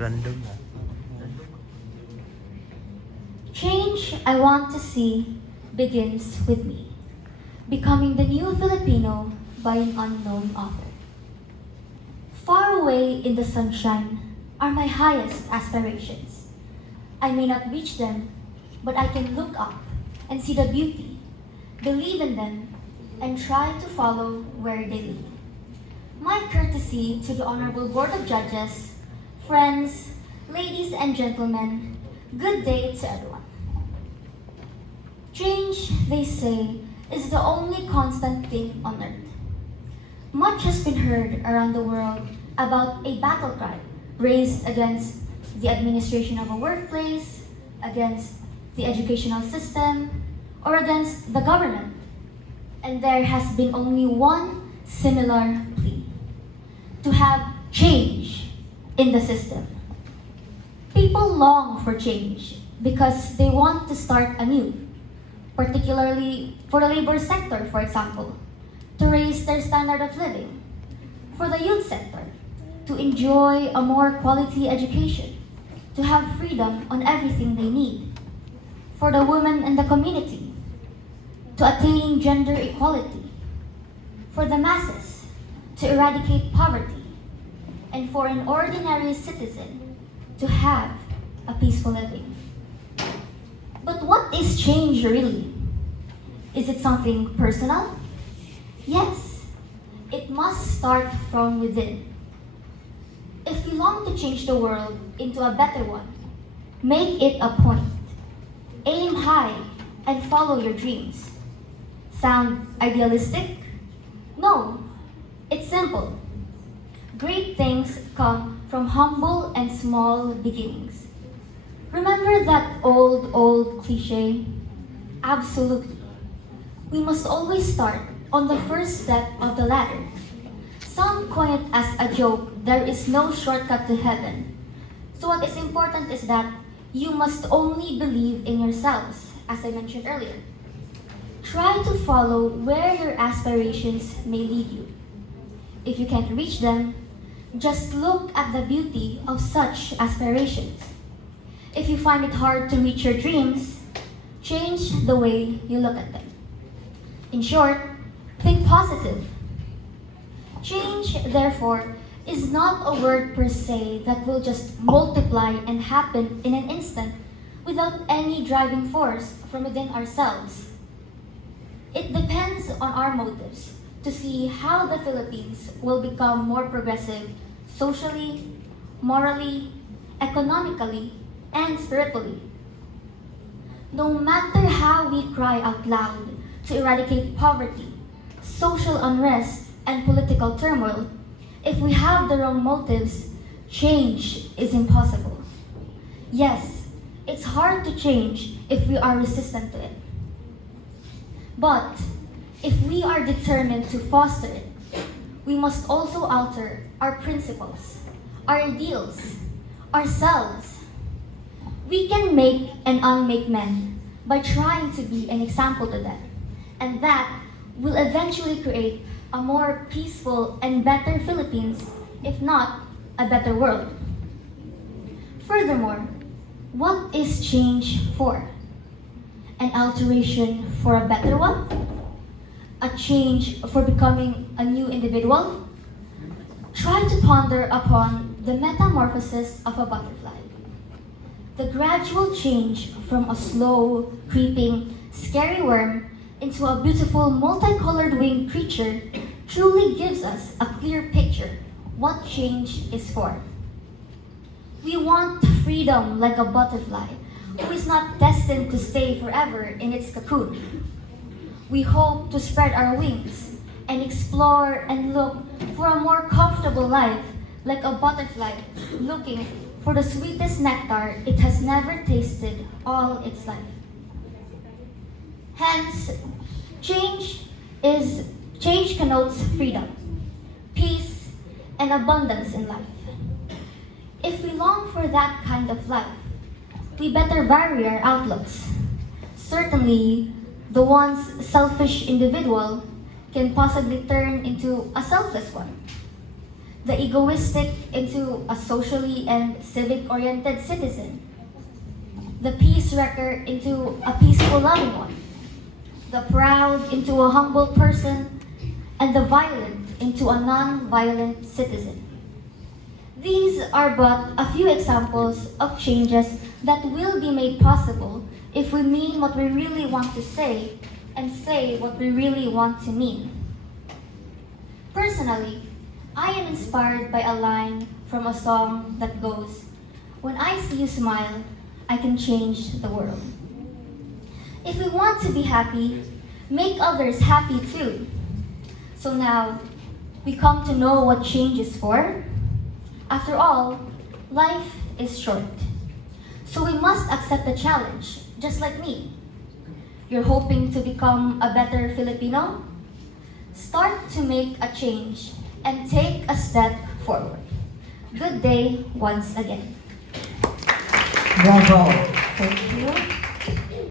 Random. Change I want to see begins with me, becoming the new Filipino by an unknown author. Far away in the sunshine are my highest aspirations. I may not reach them, but I can look up and see the beauty, believe in them, and try to follow where they lead. My courtesy to the Honorable Board of Judges, friends, ladies and gentlemen, good day to everyone. Change, they say, is the only constant thing on earth. Much has been heard around the world about a battle cry raised against the administration of a workplace, against the educational system, or against the government. And there has been only one similar plea: to have change in the system. People long for change because they want to start anew, particularly for the labor sector, for example, to raise their standard of living, for the youth sector, to enjoy a more quality education, to have freedom on everything they need, for the women in the community, to attain gender equality, for the masses, to eradicate poverty, and for an ordinary citizen to have a peaceful living. But what is change really? Is it something personal? Yes, it must start from within. If you long to change the world into a better one, make it a point. Aim high and follow your dreams. Sound idealistic? No, it's simple. Great things come from humble and small beginnings. Remember that old cliche? Absolutely. We must always start on the first step of the ladder. Some coin it as a joke, there is no shortcut to heaven. So what is important is that you must only believe in yourselves, as I mentioned earlier. Try to follow where your aspirations may lead you. If you can't reach them, just look at the beauty of such aspirations. If you find it hard to reach your dreams, change the way you look at them. In short, think positive. Change, therefore, is not a word per se that will just multiply and happen in an instant without any driving force from within ourselves. It depends on our motives to see how the Philippines will become more progressive socially, morally, economically, and spiritually. No matter how we cry out loud to eradicate poverty, social unrest, and political turmoil, if we have the wrong motives, change is impossible. Yes, it's hard to change if we are resistant to it. But if we are determined to foster it, we must also alter our principles, our ideals, ourselves. We can make and unmake men by trying to be an example to them, and that will eventually create a more peaceful and better Philippines, if not a better world. Furthermore, what is change for? An alteration for a better one? A change for becoming a new individual? Try to ponder upon the metamorphosis of a butterfly. The gradual change from a slow, creeping, scary worm into a beautiful, multicolored winged creature truly gives us a clear picture what change is for. We want freedom like a butterfly who is not destined to stay forever in its cocoon. We hope to spread our wings and explore and look for a more comfortable life like a butterfly looking for the sweetest nectar it has never tasted all its life. Hence, change connotes freedom, peace, and abundance in life. If we long for that kind of life, we better vary our outlooks. Certainly, the once selfish individual can possibly turn into a selfless one. the egoistic into a socially and civic-oriented citizen, the peace wrecker into a peaceful, loving one, the proud into a humble person, and the violent into a non-violent citizen. These are but a few examples of changes that will be made possible if we mean what we really want to say and say what we really want to mean. Personally, I am inspired by a line from a song that goes, "When I see you smile, I can change the world." If we want to be happy, make others happy too. So now, we come to know what change is for. After all, life is short. So we must accept the challenge, just like me. You're hoping to become a better Filipino? Start to make a change and take a step forward. Good day once again. Bravo! Thank you.